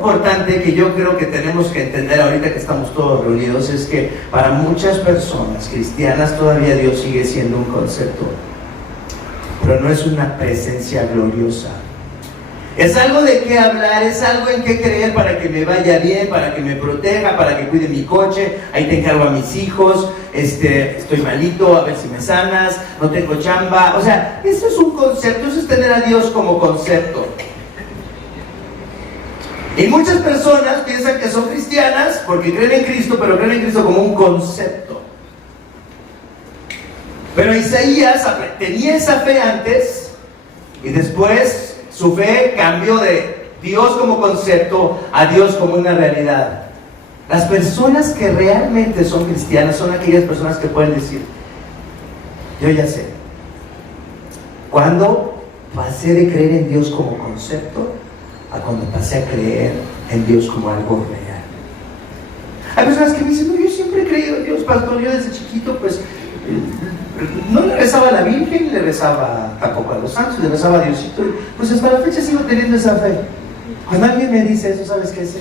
importante que yo creo que tenemos que entender ahorita que estamos todos reunidos es que para muchas personas cristianas todavía Dios sigue siendo un concepto, pero no es una presencia gloriosa. Es algo de qué hablar, es algo en qué creer para que me vaya bien, para que me proteja, para que cuide mi coche, ahí te encargo a mis hijos, estoy malito, a ver si me sanas, no tengo chamba. O sea, eso es un concepto, eso es tener a Dios como concepto. Y muchas personas piensan que son cristianas porque creen en Cristo, pero creen en Cristo como un concepto. Pero Isaías tenía esa fe antes y después su fe cambió de Dios como concepto a Dios como una realidad. Las personas que realmente son cristianas son aquellas personas que pueden decir: yo ya sé. ¿Cuándo pasé de creer en Dios como concepto a cuando pasé a creer en Dios como algo real? Hay personas que me dicen: no, yo siempre he creído en Dios, pastor. Yo desde chiquito pues no le rezaba a la Virgen, ni le rezaba tampoco a los santos, le rezaba a Diosito. Pues hasta la fecha sigo teniendo esa fe. Cuando alguien me dice eso, ¿sabes qué es?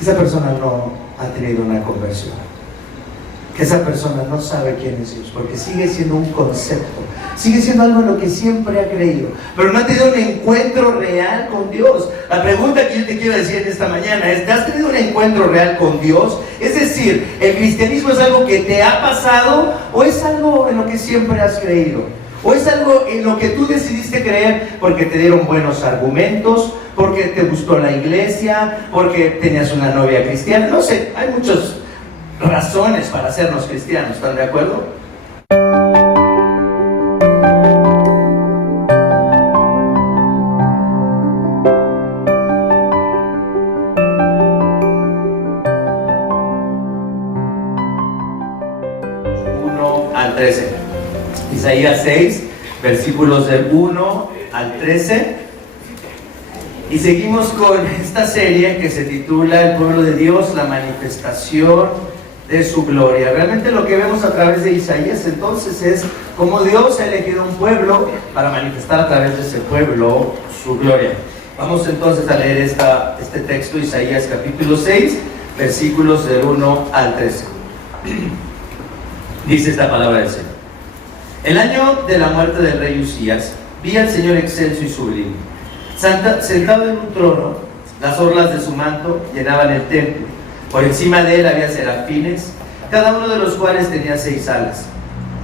Esa persona no ha tenido una conversión. Que esa persona no sabe quién es Dios, porque sigue siendo un concepto, sigue siendo algo en lo que siempre ha creído, pero no ha tenido un encuentro real con Dios. La pregunta que yo te quiero decir en esta mañana es: ¿has tenido un encuentro real con Dios? Es decir, ¿el cristianismo es algo que te ha pasado o es algo en lo que siempre has creído? ¿O es algo en lo que tú decidiste creer porque te dieron buenos argumentos, porque te gustó la iglesia, porque tenías una novia cristiana? No sé, hay muchas razones para hacernos cristianos, ¿están de acuerdo? Al 13. Isaías 6, versículos del 1 al 13. Y seguimos con esta serie que se titula El pueblo de Dios, la manifestación de su gloria. Realmente lo que vemos a través de Isaías entonces es cómo Dios ha elegido un pueblo para manifestar a través de ese pueblo su gloria. Vamos entonces a leer este texto, Isaías capítulo 6, versículos del 1 al 13. Dice esta palabra del Señor: el año de la muerte del rey Usías, vi al Señor excelso y sublime, sentado en un trono. Las orlas de su manto llenaban el templo. Por encima de él había serafines, cada uno de los cuales tenía 6 alas.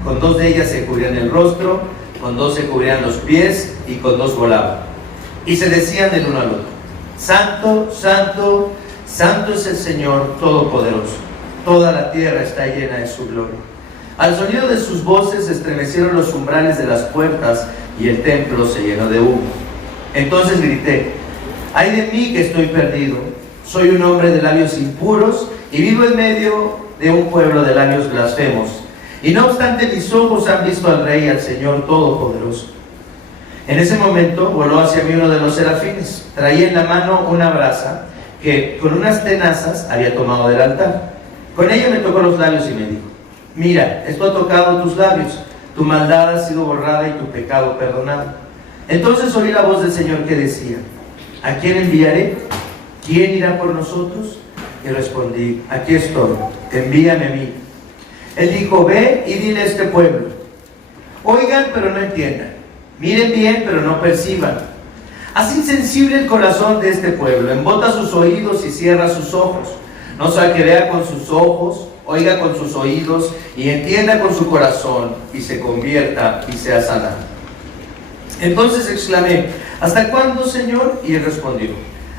Con 2 de ellas se cubrían el rostro, con 2 se cubrían los pies, y con 2 volaban. Y se decían el uno al otro: Santo, Santo, Santo es el Señor Todopoderoso. Toda la tierra está llena de su gloria. Al sonido de sus voces se estremecieron los umbrales de las puertas y el templo se llenó de humo. Entonces grité: ¡ay de mí que estoy perdido! Soy un hombre de labios impuros y vivo en medio de un pueblo de labios blasfemos. Y no obstante mis ojos han visto al Rey, al Señor Todopoderoso. En ese momento voló hacia mí uno de los serafines. Traía en la mano una brasa que con unas tenazas había tomado del altar. Con ella me tocó los labios y me dijo: mira, esto ha tocado tus labios, tu maldad ha sido borrada y tu pecado perdonado. Entonces oí la voz del Señor que decía: ¿a quién enviaré? ¿Quién irá por nosotros? Y respondí: aquí estoy, envíame a mí. Él dijo: ve y dile a este pueblo: oigan pero no entiendan, miren bien pero no perciban. Haz insensible el corazón de este pueblo, embota sus oídos y cierra sus ojos. No sea que vea con sus ojos, oiga con sus oídos y entienda con su corazón y se convierta y sea sanado. Entonces exclamé: ¿hasta cuándo, Señor? Y él respondió: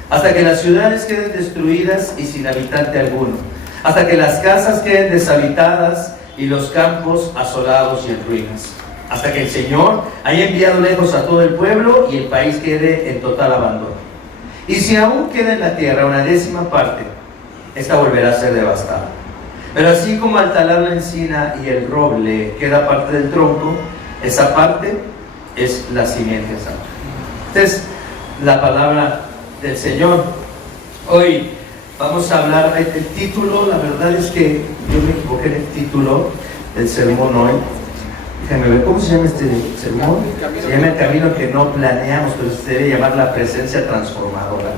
hasta que las ciudades queden destruidas y sin habitante alguno, hasta que las casas queden deshabitadas y los campos asolados y en ruinas, hasta que el Señor haya enviado lejos a todo el pueblo y el país quede en total abandono. Y si aún queda en la tierra una 10ª parte, esta volverá a ser devastada. Pero así como al talar la encina y el roble queda parte del tronco, esa parte es la simiente santa. Esta es la palabra del Señor. Hoy vamos a hablar del título. La verdad es que yo me equivoqué en el título del sermón hoy. Déjame ver, ¿cómo se llama este sermón? Se llama El camino que no planeamos, pero se debe llamar la presencia transformadora.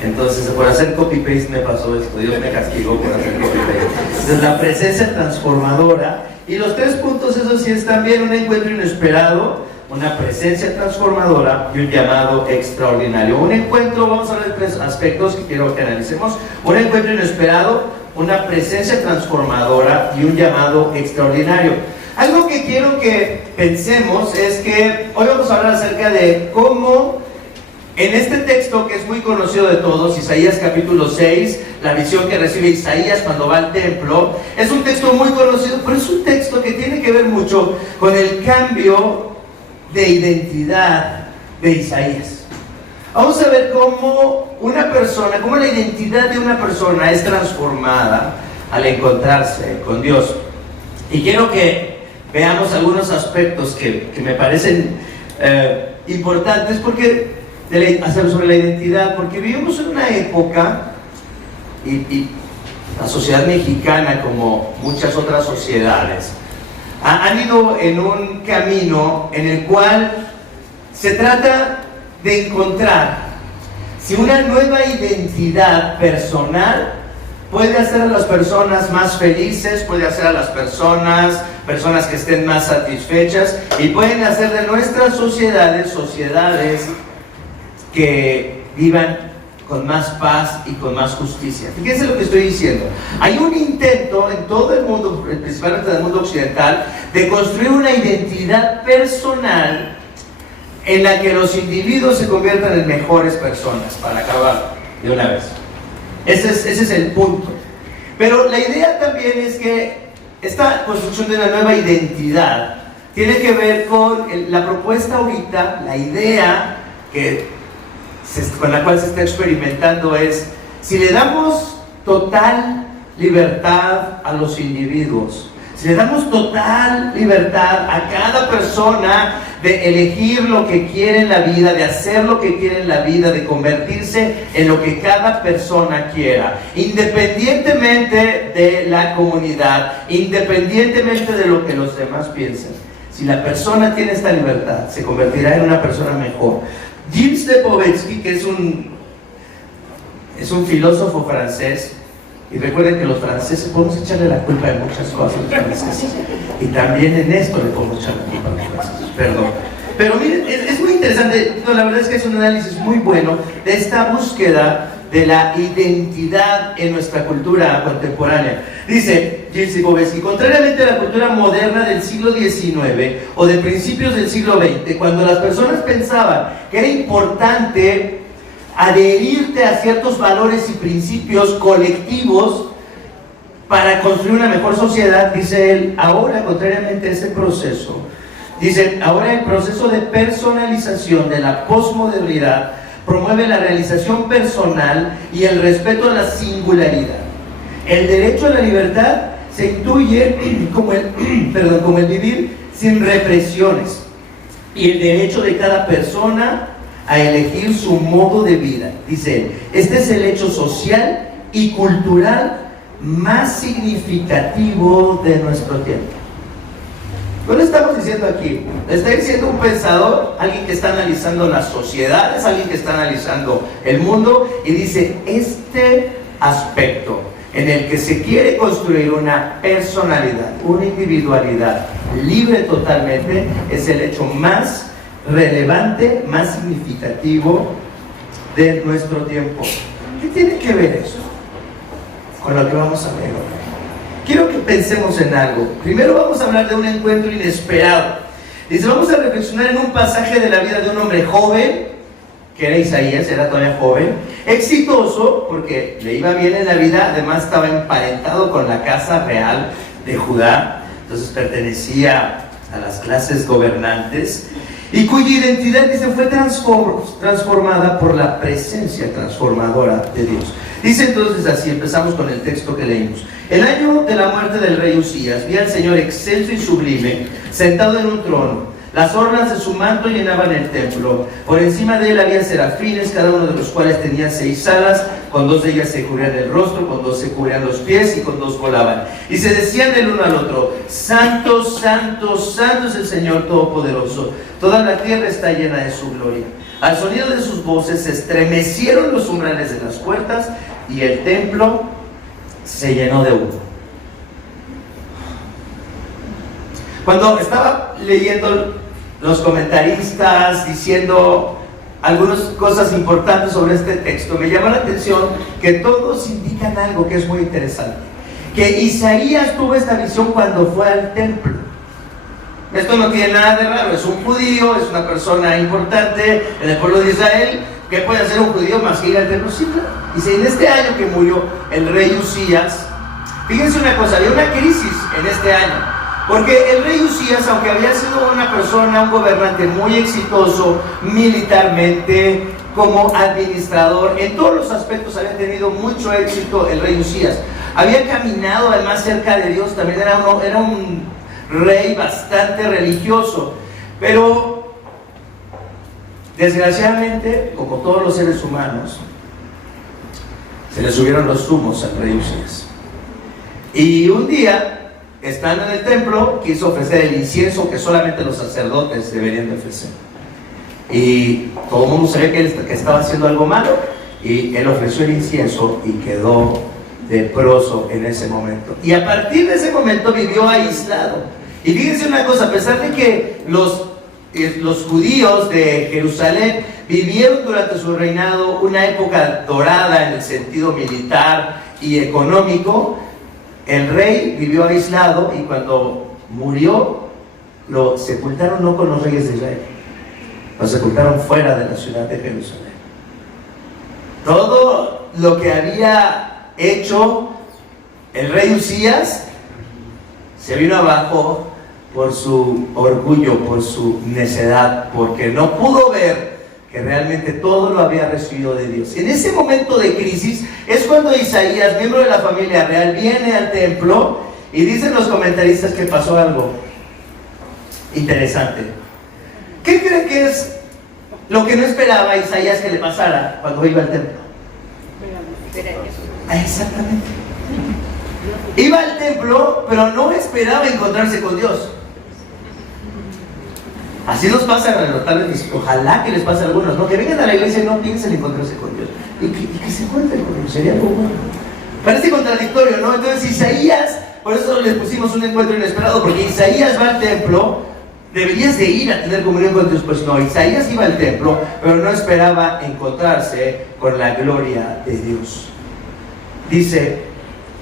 Entonces, por hacer copy-paste me pasó esto. Dios me castigó por hacer copy-paste. Entonces, la presencia transformadora. Y los 3 puntos, eso sí, es también un encuentro inesperado, una presencia transformadora y un llamado extraordinario. Un encuentro, vamos a hablar de 3 aspectos que quiero que analicemos. Un encuentro inesperado, una presencia transformadora y un llamado extraordinario. Algo que quiero que pensemos es que hoy vamos a hablar acerca de cómo en este texto que es muy conocido de todos, Isaías capítulo 6, la visión que recibe Isaías cuando va al templo, es un texto muy conocido, pero es un texto que tiene que ver mucho con el cambio de identidad de Isaías. Vamos a ver cómo una persona, cómo la identidad de una persona es transformada al encontrarse con Dios. Y quiero que veamos algunos aspectos que me parecen importantes sobre la identidad, porque vivimos en una época, y la sociedad mexicana, como muchas otras sociedades, han ido en un camino en el cual se trata de encontrar si una nueva identidad personal puede hacer a las personas más felices, puede hacer a las personas que estén más satisfechas, y pueden hacer de nuestras sociedades que vivan con más paz y con más justicia. Fíjense lo que estoy diciendo. Hay un intento en todo el mundo, principalmente en el mundo occidental, de construir una identidad personal en la que los individuos se conviertan en mejores personas, para acabar de una vez. Ese es el punto. Pero la idea también es que esta construcción de una nueva identidad tiene que ver con la propuesta ahorita, la idea con la cual se está experimentando es: si le damos total libertad a los individuos, si le damos total libertad a cada persona de elegir lo que quiere en la vida, de hacer lo que quiere en la vida, de convertirse en lo que cada persona quiera, independientemente de la comunidad, independientemente de lo que los demás piensen, si la persona tiene esta libertad, se convertirá en una persona mejor. Gilles de Povetsky, que es un filósofo francés, y recuerden que los franceses podemos echarle la culpa de muchas cosas a los franceses, y también en esto le podemos echar la culpa a los franceses, perdón. Pero miren, es muy interesante, la verdad es que es un análisis muy bueno de esta búsqueda de la identidad en nuestra cultura contemporánea. Dice Gilles de Povetsky: contrariamente a la cultura moderna del siglo XIX o de principios del siglo XX, cuando las personas pensaban que era importante adherirte a ciertos valores y principios colectivos para construir una mejor sociedad, dice él, ahora, contrariamente a ese proceso, dice, ahora el proceso de personalización de la posmodernidad promueve la realización personal y el respeto a la singularidad. El derecho a la libertad se intuye como el vivir sin represiones, y el derecho de cada persona a elegir su modo de vida. Dice él, este es el hecho social y cultural más significativo de nuestro tiempo. ¿Qué le estamos diciendo aquí? Está diciendo un pensador, alguien que está analizando las sociedades, alguien que está analizando el mundo, y dice, este aspecto en el que se quiere construir una personalidad, una individualidad libre totalmente, es el hecho más relevante, más significativo de nuestro tiempo. ¿Qué tiene que ver eso con lo que vamos a ver hoy? Quiero que pensemos en algo. Primero vamos a hablar de un encuentro inesperado. Dice, vamos a reflexionar en un pasaje de la vida de un hombre joven, que era Isaías, era todavía joven, exitoso, porque le iba bien en la vida, además estaba emparentado con la casa real de Judá, entonces pertenecía a las clases gobernantes, y cuya identidad, dice, fue transformada por la presencia transformadora de Dios. Dice entonces así, empezamos con el texto que leímos. El año de la muerte del rey Usías, vi al Señor excelso y sublime, sentado en un trono. Las orlas de su manto llenaban el templo. Por encima de él había serafines, cada uno de los cuales tenía 6 alas. Con 2 de ellas se cubrían el rostro, con 2 se cubrían los pies y con 2 volaban. Y se decían el uno al otro, Santo, Santo, Santo es el Señor Todopoderoso. Toda la tierra está llena de su gloria. Al sonido de sus voces se estremecieron los umbrales de las puertas y el templo se llenó de humo. Cuando estaba leyendo los comentaristas diciendo algunas cosas importantes sobre este texto, me llama la atención que todos indican algo que es muy interesante. Que Isaías tuvo esta visión cuando fue al templo. Esto no tiene nada de raro, es un judío, es una persona importante en el pueblo de Israel. ¿Qué puede hacer un judío más que ir al templo? Sí, claro. Dice, en este año que murió el rey Usías, fíjense una cosa, había una crisis en este año. Porque el rey Usías, aunque había sido una persona, un gobernante muy exitoso militarmente, como administrador, en todos los aspectos había tenido mucho éxito el rey Usías. Había caminado además cerca de Dios, también era un rey bastante religioso. Pero, desgraciadamente, como todos los seres humanos, se le subieron los humos al rey Usías. Y un día, estando en el templo, quiso ofrecer el incienso que solamente los sacerdotes deberían de ofrecer. Y todo el mundo sabía que estaba haciendo algo malo, y él ofreció el incienso y quedó leproso en ese momento. Y a partir de ese momento vivió aislado. Y fíjense una cosa, a pesar de que los judíos de Jerusalén vivieron durante su reinado una época dorada en el sentido militar y económico, el rey vivió aislado y cuando murió lo sepultaron no con los reyes de Israel, lo sepultaron fuera de la ciudad de Jerusalén. Todo lo que había hecho el rey Usías se vino abajo por su orgullo, por su necedad, porque no pudo ver que realmente todo lo había recibido de Dios. En ese momento de crisis es cuando Isaías, miembro de la familia real, viene al templo y dicen los comentaristas que pasó algo interesante. ¿Qué creen que es lo que no esperaba Isaías que le pasara cuando iba al templo? Exactamente. Iba al templo, pero no esperaba encontrarse con Dios. Así nos pasa, tal vez, ojalá que les pase a algunos, ¿no? Que vengan a la iglesia y no piensen encontrarse con Dios. Y que se encuentren con Dios, sería algo bueno. Parece contradictorio, ¿no? Entonces Isaías, por eso les pusimos un encuentro inesperado, porque Isaías va al templo, deberías de ir a tener comunión con Dios. Pues no, Isaías iba al templo, pero no esperaba encontrarse con la gloria de Dios. Dice,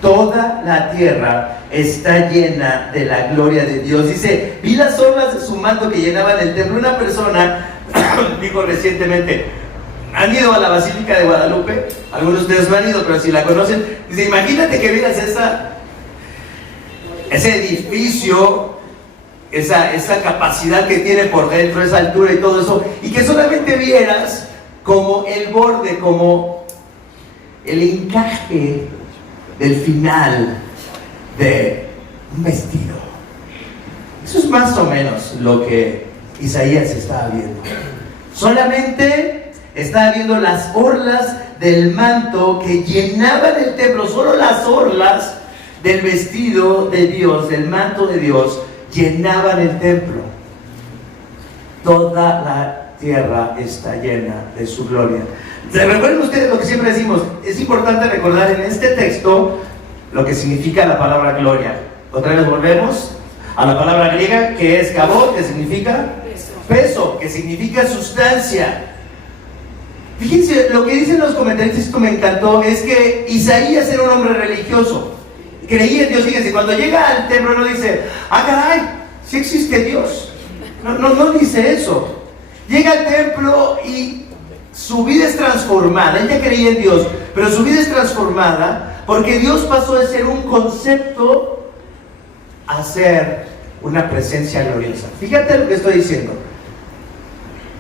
toda la tierra está llena de la gloria de Dios. Dice, vi las orlas de su manto que llenaban el templo. Una persona dijo recientemente, ¿han ido a la Basílica de Guadalupe? Algunos de ustedes no han ido, pero si la conocen, dice, imagínate que vieras ese edificio, esa capacidad que tiene por dentro, esa altura y todo eso, y que solamente vieras como el borde, como el encaje del final de un vestido. Eso es más o menos lo que Isaías estaba viendo. Solamente estaba viendo las orlas del manto que llenaban el templo. Solo las orlas del vestido de Dios, del manto de Dios, llenaban el templo. Toda la tierra está llena de su gloria. Recuerden ustedes lo que siempre decimos, es importante recordar en este texto lo que significa la palabra gloria. Otra vez volvemos a la palabra griega que es kabod, que significa peso, que significa sustancia. Fíjense, lo que dicen los comentaristas, esto me encantó, es que Isaías era un hombre religioso, creía en Dios. Fíjense, cuando llega al templo no dice, ah caray, sí existe Dios. No dice eso. Llega al templo y su vida es transformada. Ella creía en Dios, pero su vida es transformada porque Dios pasó de ser un concepto a ser una presencia gloriosa. Fíjate lo que estoy diciendo.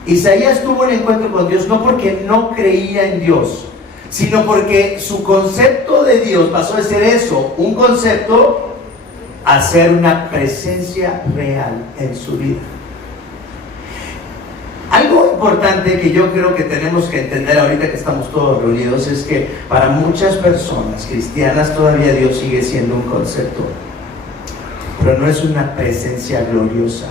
Isaías tuvo un encuentro con Dios no porque no creía en Dios, sino porque su concepto de Dios pasó de ser eso, un concepto, a ser una presencia real en su vida. Algo importante que yo creo que tenemos que entender ahorita que estamos todos reunidos es que para muchas personas cristianas todavía Dios sigue siendo un concepto, pero no es una presencia gloriosa.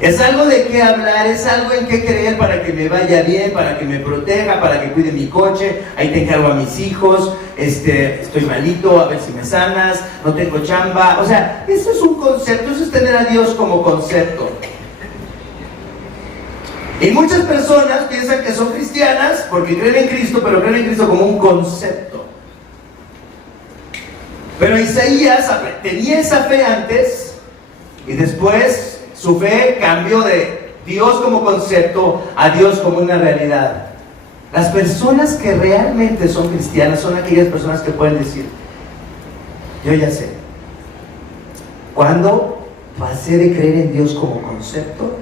Es algo de qué hablar, es algo en qué creer para que me vaya bien, para que me proteja, para que cuide mi coche, ahí te encargo a mis hijos, estoy malito, a ver si me sanas, no tengo chamba. O sea, eso es un concepto, eso es tener a Dios como concepto. Y muchas personas piensan que son cristianas porque creen en Cristo, pero creen en Cristo como un concepto. Pero Isaías tenía esa fe antes y después su fe cambió de Dios como concepto a Dios como una realidad. Las personas que realmente son cristianas son aquellas personas que pueden decir: yo ya sé, cuando pasé de creer en Dios como concepto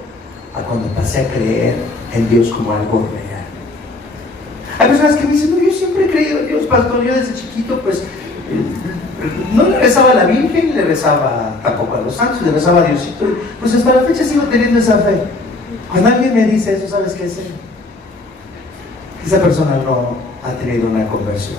a cuando pasé a creer en Dios como algo real. Hay personas que me dicen: no, yo siempre he creído en Dios, pastor, yo desde chiquito pues no le rezaba a la Virgen, ni le rezaba tampoco a los santos, le rezaba a Diosito, pues hasta la fecha sigo teniendo esa fe. Cuando alguien me dice eso, ¿sabes qué es? Esa persona no ha tenido una conversión,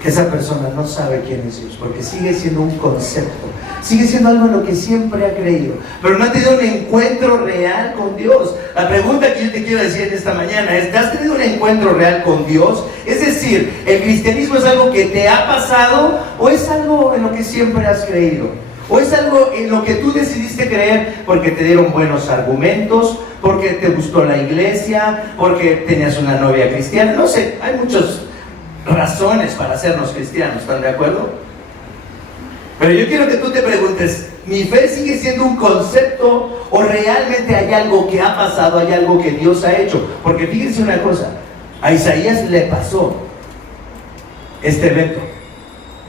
que esa persona no sabe quién es Dios, porque sigue siendo un concepto, sigue siendo algo en lo que siempre ha creído, pero no ha tenido un encuentro real con Dios. La pregunta que yo te quiero decir en esta mañana es: ¿has tenido un encuentro real con Dios? Es decir, ¿el cristianismo es algo que te ha pasado o es algo en lo que siempre has creído? ¿O es algo en lo que tú decidiste creer porque te dieron buenos argumentos, porque te gustó la iglesia, porque tenías una novia cristiana? No sé, hay muchas razones para hacernos cristianos, ¿están de acuerdo? Pero yo quiero que tú te preguntes: ¿mi fe sigue siendo un concepto o realmente hay algo que ha pasado, hay algo que Dios ha hecho? Porque fíjense una cosa, a Isaías le pasó este evento.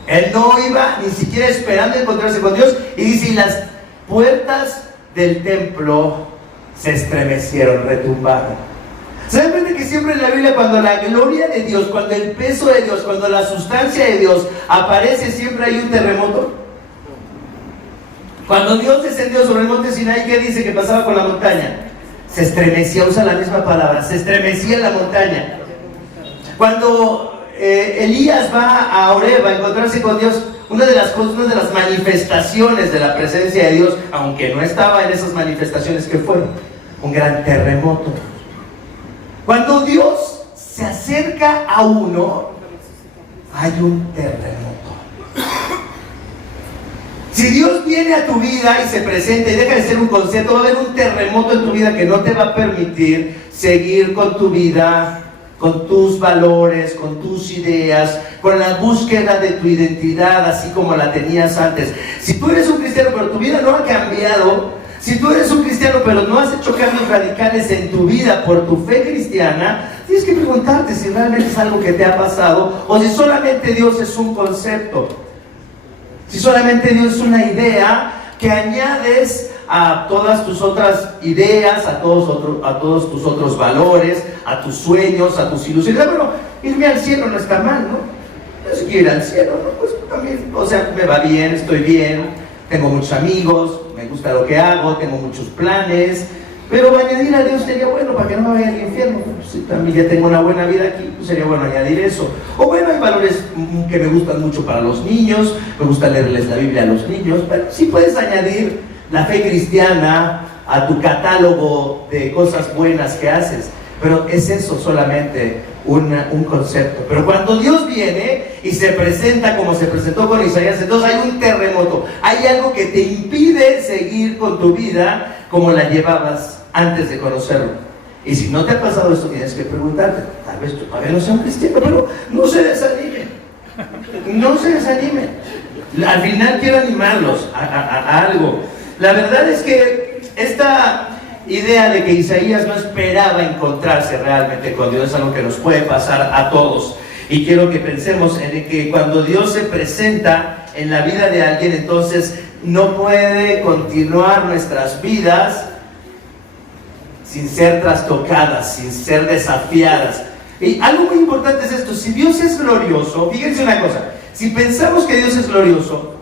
Él no iba ni siquiera esperando encontrarse con Dios, y dice: y las puertas del templo se estremecieron, retumbaron. ¿Se dan cuenta que siempre en la Biblia, cuando la gloria de Dios, cuando el peso de Dios, cuando la sustancia de Dios aparece, siempre hay un terremoto? Cuando Dios descendió sobre el monte Sinaí, ¿qué dice que pasaba con la montaña? Se estremecía, usa la misma palabra, se estremecía la montaña. Cuando Elías va a Oreb a encontrarse con Dios, una de las cosas, una de las manifestaciones de la presencia de Dios, aunque no estaba en esas manifestaciones, ¿qué fue? Un gran terremoto. Cuando Dios se acerca a uno, hay un terremoto. Si Dios viene a tu vida y se presenta y deja de ser un concepto, va a haber un terremoto en tu vida que no te va a permitir seguir con tu vida, con tus valores, con tus ideas, con la búsqueda de tu identidad así como la tenías antes. Si tú eres un cristiano pero tu vida no ha cambiado, si tú eres un cristiano pero no has hecho cambios radicales en tu vida por tu fe cristiana, tienes que preguntarte si realmente es algo que te ha pasado o si solamente Dios es un concepto, si solamente Dios es una idea que añades a todas tus otras ideas, a todos tus otros valores, a tus sueños, a tus ilusiones. Bueno, irme al cielo no está mal, ¿no? Yo si quiero ir al cielo, ¿no? Pues también, o sea, me va bien, estoy bien, tengo muchos amigos, me gusta lo que hago, tengo muchos planes, pero añadir a Dios sería bueno para que no me vaya al infierno. Pues, si también ya tengo una buena vida aquí, pues sería bueno añadir eso. O bueno, hay valores que me gustan mucho para los niños, me gusta leerles la Biblia a los niños, pero sí puedes añadir la fe cristiana a tu catálogo de cosas buenas que haces, pero es eso solamente un concepto. Pero cuando Dios viene y se presenta como se presentó con Isaías, entonces hay un terremoto, hay algo que te impide seguir con tu vida como la llevabas antes de conocerlo. Y si no te ha pasado esto, tienes que preguntarte: tal vez tú todavía no seas un cristiano, pero no se desanimen, no se desanimen. Al final quiero animarlos a algo. La verdad es que esta idea de que Isaías no esperaba encontrarse realmente con Dios es algo que nos puede pasar a todos. Y quiero que pensemos en que cuando Dios se presenta en la vida de alguien, entonces no puede continuar nuestras vidas sin ser trastocadas, sin ser desafiadas. Y algo muy importante es esto: si Dios es glorioso, fíjense una cosa, si pensamos que Dios es glorioso,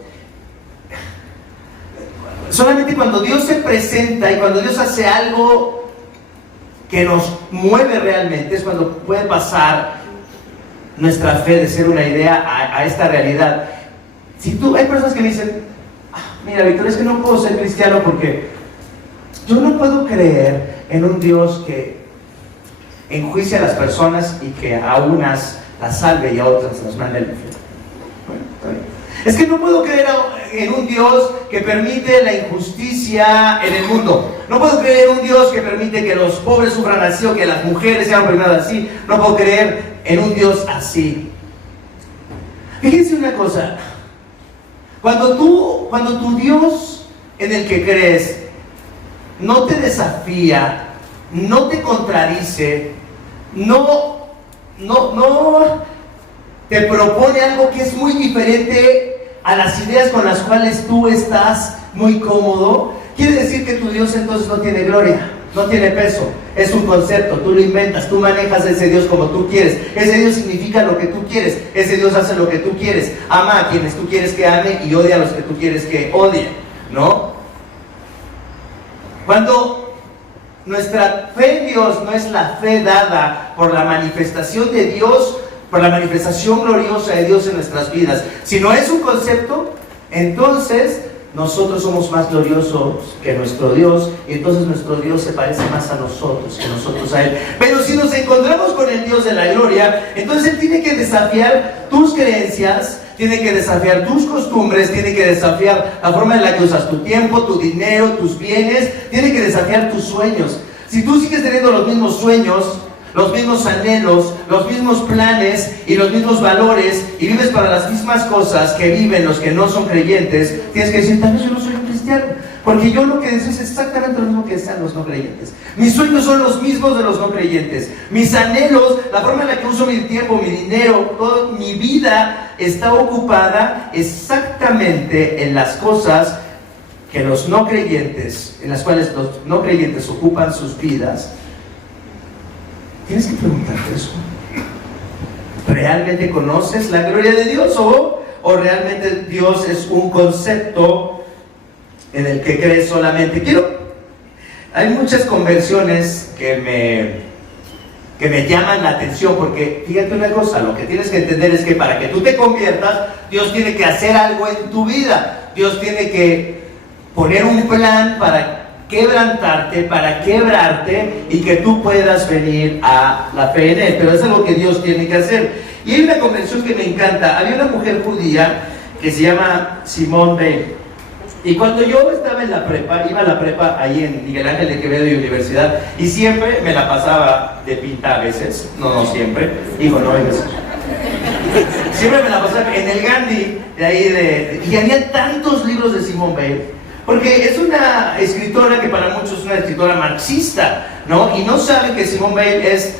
solamente cuando Dios se presenta y cuando Dios hace algo que nos mueve realmente es cuando puede pasar nuestra fe de ser una idea a esta realidad. Hay personas que me dicen: mira, Víctor, es que no puedo ser cristiano porque Yo no puedo creer en un Dios que enjuicia a las personas y que a unas las salve y a otras las manda al infierno. Bueno, está bien. Es que no puedo creer en un Dios que permite la injusticia en el mundo. No puedo creer en un Dios que permite que los pobres sufran así o que las mujeres sean oprimidas así. No puedo creer en un Dios así. Fíjense una cosa. Cuando tu Dios en el que crees no te desafía, no te contradice, no te propone algo que es muy diferente a las ideas con las cuales tú estás muy cómodo, quiere decir que tu Dios entonces no tiene gloria, no tiene peso, es un concepto, tú lo inventas, tú manejas ese Dios como tú quieres, ese Dios significa lo que tú quieres, ese Dios hace lo que tú quieres, ama a quienes tú quieres que ame y odia a los que tú quieres que odie, ¿no? Cuando nuestra fe en Dios no es la fe dada por la manifestación de Dios, por la manifestación gloriosa de Dios en nuestras vidas, sino es un concepto, entonces nosotros somos más gloriosos que nuestro Dios, y entonces nuestro Dios se parece más a nosotros que nosotros a Él. Pero si nos encontramos con el Dios de la gloria, entonces Él tiene que desafiar tus creencias, tiene que desafiar tus costumbres, tiene que desafiar la forma en la que usas tu tiempo, tu dinero, tus bienes, tiene que desafiar tus sueños. Si tú sigues teniendo los mismos sueños, los mismos anhelos, los mismos planes y los mismos valores, y vives para las mismas cosas que viven los que no son creyentes, tienes que decir, tal vez yo no soy un cristiano, porque yo lo que deseo es exactamente lo mismo que desean los no creyentes. Mis sueños son los mismos de los no creyentes. Mis anhelos, la forma en la que uso mi tiempo, mi dinero, toda mi vida está ocupada exactamente en las cosas que los no creyentes, en las cuales los no creyentes ocupan sus vidas. Tienes que preguntarte eso. ¿Realmente conoces la gloria de Dios o realmente Dios es un concepto en el que crees solamente? Hay muchas conversiones que me llaman la atención, porque fíjate una cosa, lo que tienes que entender es que para que tú te conviertas, Dios tiene que hacer algo en tu vida. Dios tiene que poner un plan para quebrantarte, para quebrarte y que tú puedas venir a la fe en Él. Pero eso es lo que Dios tiene que hacer. Y hay una convención que me encanta. Había una mujer judía que se llama Simone Weil. Y cuando yo estaba en la prepa, iba a la prepa ahí en Miguel Ángel de Quevedo y Universidad, y siempre me la pasaba de pinta a veces, no siempre, digo, no hay veces. Siempre me la pasaba en el Gandhi, de ahí y había tantos libros de Simone Weil, porque es una escritora que para muchos es una escritora marxista, ¿no? Y no saben que Simone Weil es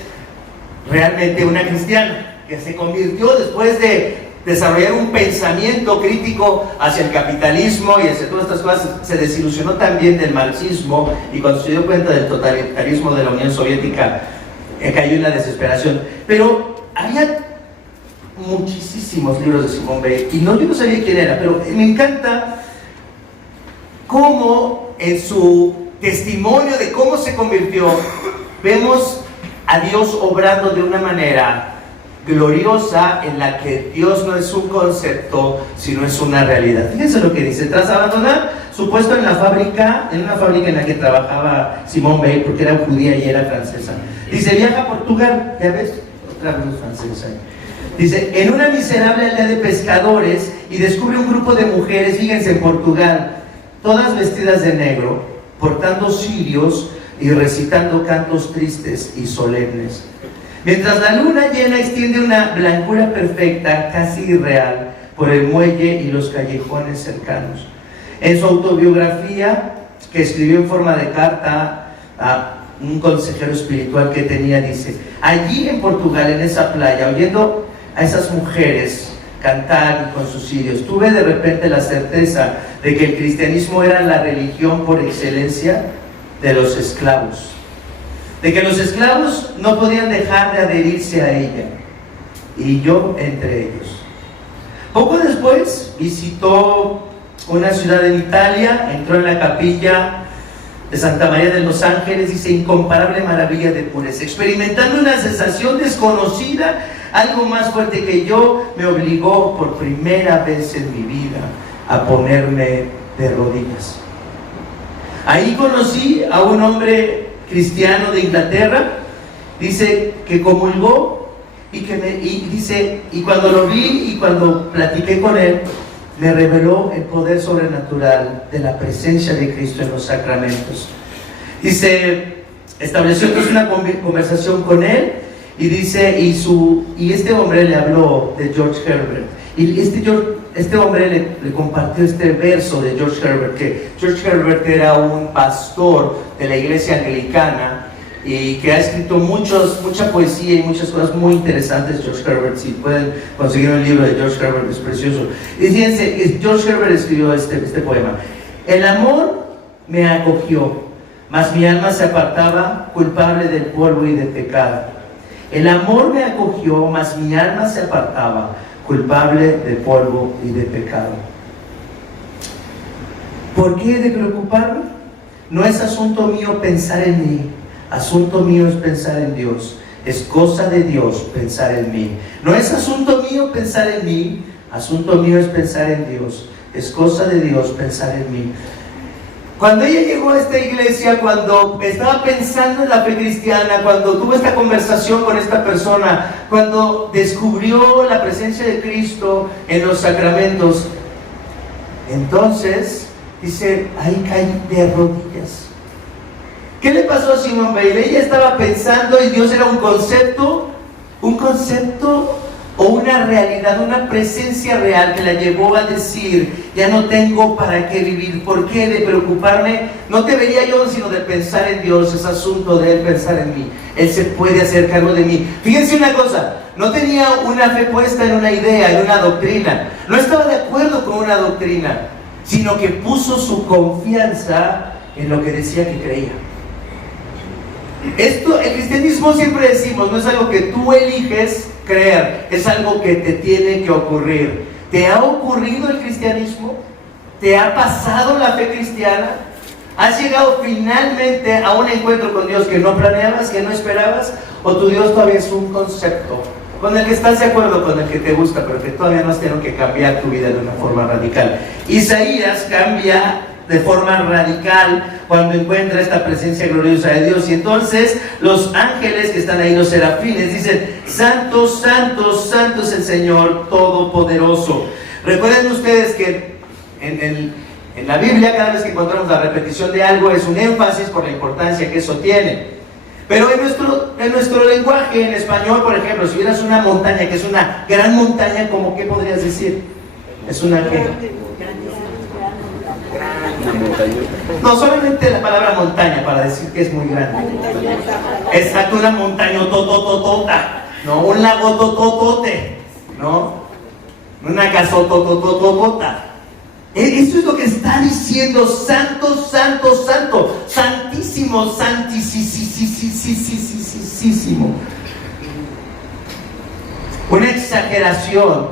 realmente una cristiana, que se convirtió después de desarrollar un pensamiento crítico hacia el capitalismo y hacia todas estas cosas. Se desilusionó también del marxismo, y cuando se dio cuenta del totalitarismo de la Unión Soviética, cayó en la desesperación. Pero había muchísimos libros de Simone Weil, y yo no sabía quién era, pero me encanta cómo en su testimonio de cómo se convirtió, vemos a Dios obrando de una manera gloriosa, en la que Dios no es un concepto, sino es una realidad. Fíjense lo que dice: tras abandonar su puesto en una fábrica en la que trabajaba Simone Weil, porque era judía y era francesa, dice, viaja a Portugal, ya ves, otra vez los franceses ahí. Dice, en una miserable aldea de pescadores, y descubre un grupo de mujeres, fíjense, en Portugal, todas vestidas de negro, portando cirios y recitando cantos tristes y solemnes. Mientras la luna llena extiende una blancura perfecta, casi irreal, por el muelle y los callejones cercanos. En su autobiografía, que escribió en forma de carta a un consejero espiritual que tenía, dice, allí en Portugal, en esa playa, oyendo a esas mujeres cantar con sus cirios, tuve de repente la certeza de que el cristianismo era la religión por excelencia de los esclavos, de que los esclavos no podían dejar de adherirse a ella, y yo entre ellos. Poco después visitó una ciudad en Italia, entró en la capilla de Santa María de los Ángeles, dice, incomparable maravilla de pureza, experimentando una sensación desconocida, algo más fuerte que yo, me obligó por primera vez en mi vida a ponerme de rodillas. Ahí conocí a un hombre cristiano de Inglaterra, dice que comulgó y cuando lo vi y cuando platiqué con él, me reveló el poder sobrenatural de la presencia de Cristo en los sacramentos. Dice, estableció entonces una conversación con él y dice, y este hombre le habló de George Herbert. Y este hombre le compartió este verso de George Herbert, que George Herbert era un pastor de la iglesia anglicana y que ha escrito mucha poesía y muchas cosas muy interesantes. George Herbert, si pueden conseguir un libro de George Herbert, es precioso. Y fíjense, George Herbert escribió este poema: el amor me acogió, mas mi alma se apartaba, culpable del polvo y del pecado. El amor me acogió, mas mi alma se apartaba, culpable de polvo y de pecado. ¿Por qué he de preocuparme? No es asunto mío pensar en mí, asunto mío es pensar en Dios. Es cosa de Dios pensar en mí. No es asunto mío pensar en mí, asunto mío es pensar en Dios. Es cosa de Dios pensar en mí. Cuando ella llegó a esta iglesia, cuando estaba pensando en la fe cristiana, cuando tuvo esta conversación con esta persona, cuando descubrió la presencia de Cristo en los sacramentos, entonces dice, ahí caí de rodillas. ¿Qué le pasó a Simone Weil? Ella estaba pensando y Dios era un concepto o una realidad, una presencia real que la llevó a decir, ya no tengo para qué vivir, ¿por qué de preocuparme? No debería yo sino de pensar en Dios, es asunto de Él pensar en mí, Él se puede hacer cargo de mí. Fíjense una cosa, no tenía una fe puesta en una idea, en una doctrina, no estaba de acuerdo con una doctrina, sino que puso su confianza en lo que decía que creía. El cristianismo siempre decimos, no es algo que tú eliges creer, es algo que te tiene que ocurrir. ¿Te ha ocurrido el cristianismo? ¿Te ha pasado la fe cristiana? ¿Has llegado finalmente a un encuentro con Dios que no planeabas, que no esperabas? ¿O tu Dios todavía es un concepto con el que estás de acuerdo, con el que te gusta, pero que todavía no has tenido que cambiar tu vida de una forma radical? Isaías cambia de forma radical cuando encuentra esta presencia gloriosa de Dios, y entonces los ángeles que están ahí, los serafines, dicen: Santo, santo, santo es el Señor Todopoderoso. Recuerden ustedes que en la Biblia, cada vez que encontramos la repetición de algo, es un énfasis por la importancia que eso tiene. Pero en nuestro lenguaje, en español, por ejemplo, si hubieras una montaña que es una gran montaña, ¿cómo qué podrías decir? Es una ¿qué? No, solamente la palabra montaña para decir que es muy grande. Exacto, una montaña totototota, no, un lago tototote, no, una casototototota. Eso es lo que está diciendo: santo, santo, santo, santísimo, santísimo. Una exageración,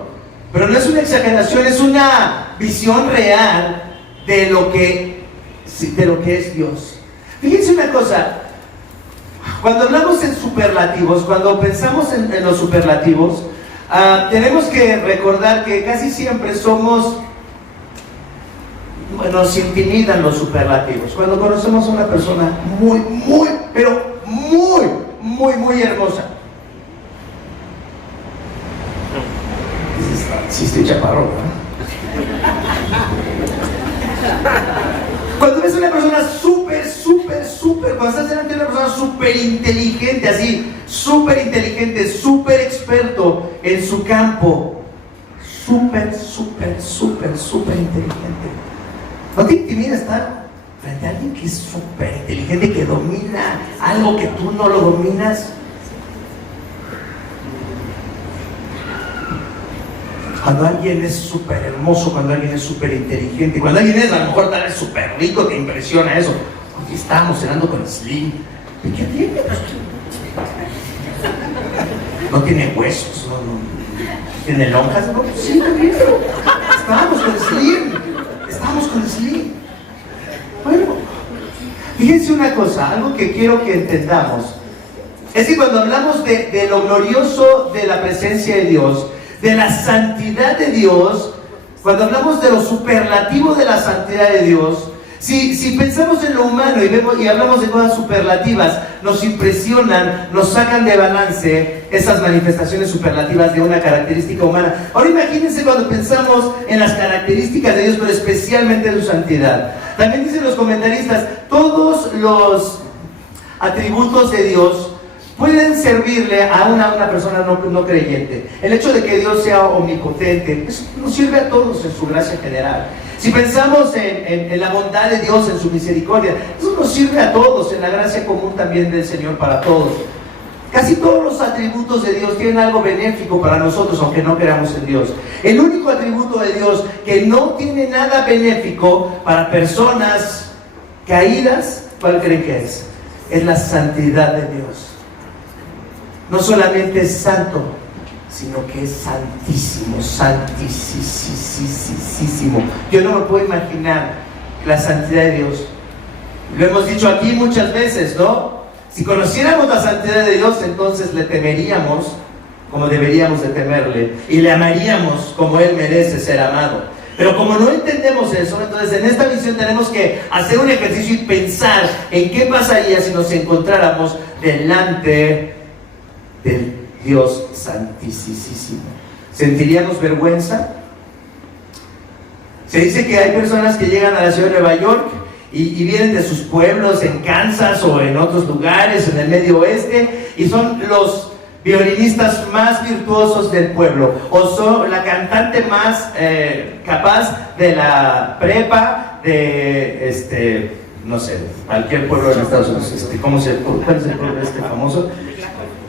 pero no es una exageración, es una visión real de lo que es Dios. Fíjense una cosa, cuando hablamos en superlativos, cuando pensamos en los superlativos, tenemos que recordar que casi siempre nos intimidan los superlativos. Cuando conocemos a una persona muy hermosa, dices: sí, estoy chaparrón, ¿no? Cuando ves a una persona cuando estás delante de una persona súper inteligente, así, súper inteligente, súper experto en su campo, súper inteligente, ¿no te intimida estar frente a alguien que es súper inteligente, que domina algo que tú no lo dominas? Cuando alguien es súper hermoso, cuando alguien es súper inteligente, cuando alguien es a lo mejor tal vez súper rico, te impresiona eso. Oye, estábamos cenando con Slim. ¿Y qué tiene? No tiene huesos, no tiene lonjas, ¿no? Sí, también. Estábamos con Slim. Bueno, fíjense una cosa, algo que quiero que entendamos, es que cuando hablamos de lo glorioso de la presencia de Dios, de la santidad de Dios, cuando hablamos de lo superlativo de la santidad de Dios, Si pensamos en lo humano y hablamos de cosas superlativas, nos impresionan, nos sacan de balance esas manifestaciones superlativas de una característica humana. Ahora imagínense cuando pensamos en las características de Dios, pero especialmente de su santidad. También dicen los comentaristas, todos los atributos de Dios pueden servirle a una persona no creyente. El hecho de que Dios sea omnipotente, eso nos sirve a todos en su gracia general. Si pensamos en la bondad de Dios, en su misericordia, eso nos sirve a todos, en la gracia común también del Señor para todos. Casi todos los atributos de Dios tienen algo benéfico para nosotros, aunque no creamos en Dios. El único atributo de Dios que no tiene nada benéfico para personas caídas, ¿cuál creen que es? Es la santidad de Dios. No solamente es santo, sino que es santísimo, santísimo. Yo no me puedo imaginar la santidad de Dios. Lo hemos dicho aquí muchas veces, ¿no? Si conociéramos la santidad de Dios, entonces le temeríamos como deberíamos de temerle, y le amaríamos como Él merece ser amado. Pero como no entendemos eso, entonces en esta misión tenemos que hacer un ejercicio y pensar en qué pasaría si nos encontráramos delante del Dios santísimo. ¿Sentiríamos vergüenza? Se dice que hay personas que llegan a la ciudad de Nueva York y vienen de sus pueblos en Kansas o en otros lugares en el medio oeste, y son los violinistas más virtuosos del pueblo, o son la cantante más capaz de la prepa de no sé, cualquier pueblo en Estados Unidos. ¿Cuál es el pueblo famoso?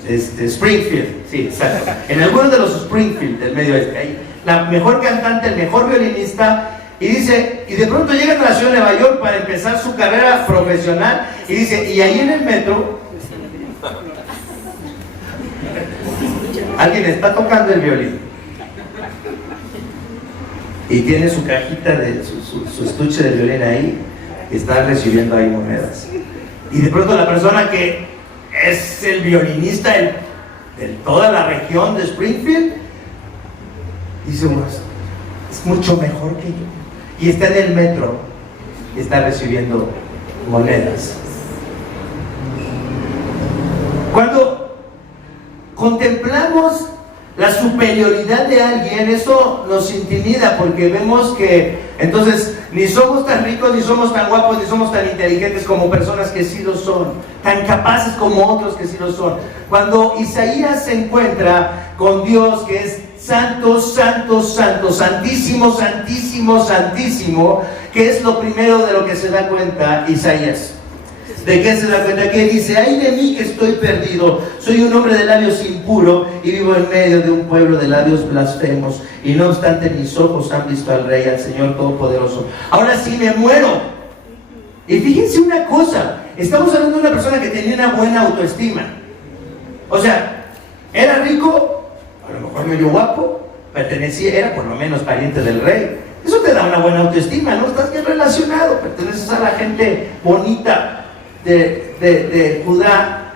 Springfield, sí, exacto. En algunos de los Springfield del medio oeste, hay la mejor cantante, el mejor violinista, y dice, y de pronto llegan a la ciudad de Nueva York para empezar su carrera profesional, y dice, y ahí en el metro alguien está tocando el violín y tiene su cajita de su estuche de violín ahí, y está recibiendo ahí monedas, y de pronto la persona que es el violinista de toda la región de Springfield dice, es mucho mejor que yo, y está en el metro y está recibiendo monedas. Cuando contemplamos la superioridad de alguien, eso nos intimida, porque vemos que entonces ni somos tan ricos, ni somos tan guapos, ni somos tan inteligentes como personas que sí lo son, tan capaces como otros que sí lo son. Cuando Isaías se encuentra con Dios, que es santo, santo, santo, santísimo, santísimo, santísimo, ¿qué es lo primero de lo que se da cuenta Isaías? ¿De qué se da cuenta? Que dice, ay de mí que estoy perdido, soy un hombre de labios impuro y vivo en medio de un pueblo de labios blasfemos, y no obstante mis ojos han visto al Rey, al Señor Todopoderoso. Ahora sí me muero. Y fíjense una cosa, estamos hablando de una persona que tenía una buena autoestima. O sea, era rico, a lo mejor medio guapo, era por lo menos pariente del rey. Eso te da una buena autoestima, ¿no? Estás bien relacionado, perteneces a la gente bonita de Judá.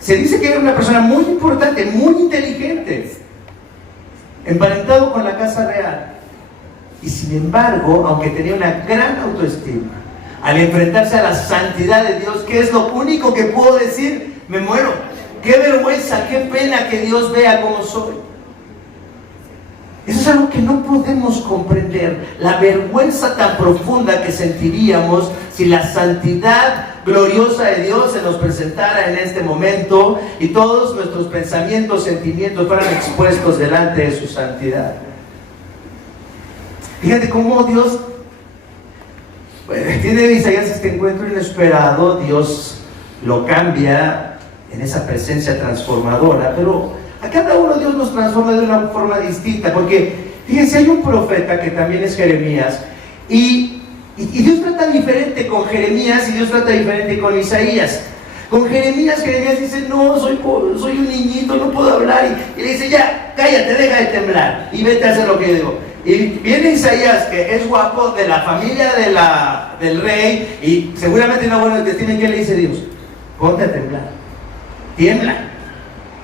Se dice que era una persona muy importante, muy inteligente, emparentado con la casa real, y sin embargo, aunque tenía una gran autoestima, al enfrentarse a la santidad de Dios, ¿qué es lo único que puedo decir? Me muero. Qué vergüenza, qué pena que Dios vea cómo soy. Eso es algo que no podemos comprender, la vergüenza tan profunda que sentiríamos si la santidad gloriosa de Dios se nos presentara en este momento y todos nuestros pensamientos, sentimientos fueran expuestos delante de su santidad. Fíjate cómo Dios tiene Isaías este encuentro inesperado. Dios lo cambia en esa presencia transformadora, pero a cada uno Dios nos transforma de una forma distinta, porque fíjense, hay un profeta que también es Jeremías, y Dios trata diferente con Jeremías y Dios trata diferente con Isaías. Con Jeremías dice, no, soy un niñito, no puedo hablar, y le dice, ya, cállate, deja de temblar y vete a hacer lo que yo digo. Y viene Isaías, que es guapo, de la familia del rey, y seguramente una buena autoestima. ¿Qué le dice Dios? Ponte a temblar, tiembla.